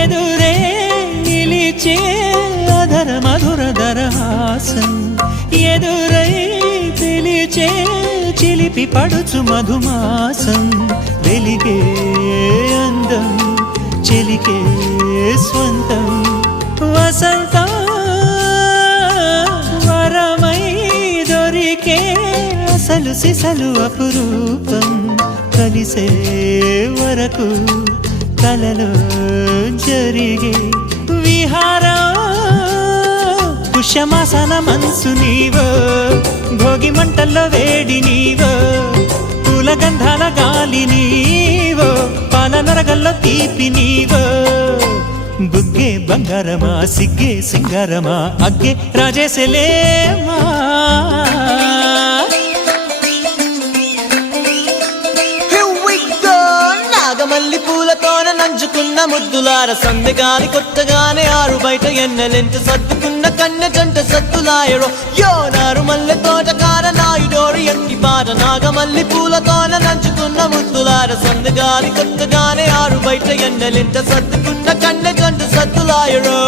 ఎదురే నిలిచే అధర మధుర దరహాసం ఎదురై పిలిచే చిలిపి పడుచు మధుమాసం వెలిగే అందం చెలికే స్వంతం వసంతం వరమై దొరికే అసలు సిసలు అపురూపం కలిసే వరకు కలలో జరిగే విహారం పుష్యమాసన మనసు నీవో భోగి మంటల్లో వేడి నీవో పూల గంధాల గాలి నీవో పాల నరగల్లో తీపి నీవో బుగ్గే బంగారమా సిగ్గే సింగారమా అగ్గే రాజేసలేమా మల్లి పూలతోన నంచుకున్న ముద్దులార సందెగాని కొత్తగానే ఆరు బయట ఎన్నెలెంట సర్దుకున్న కన్నె జంట సత్తులాయరో యోనారు మల్లె తోటకార నాయుడోరు ఎట్టి పాట నాగమల్లి పూలతోన నంచుకున్న ముద్దులార సందెగాని కొత్తగానే ఆరు బయట ఎన్నెలెంట సర్దుకున్న కన్నె జంట సత్తులాయరో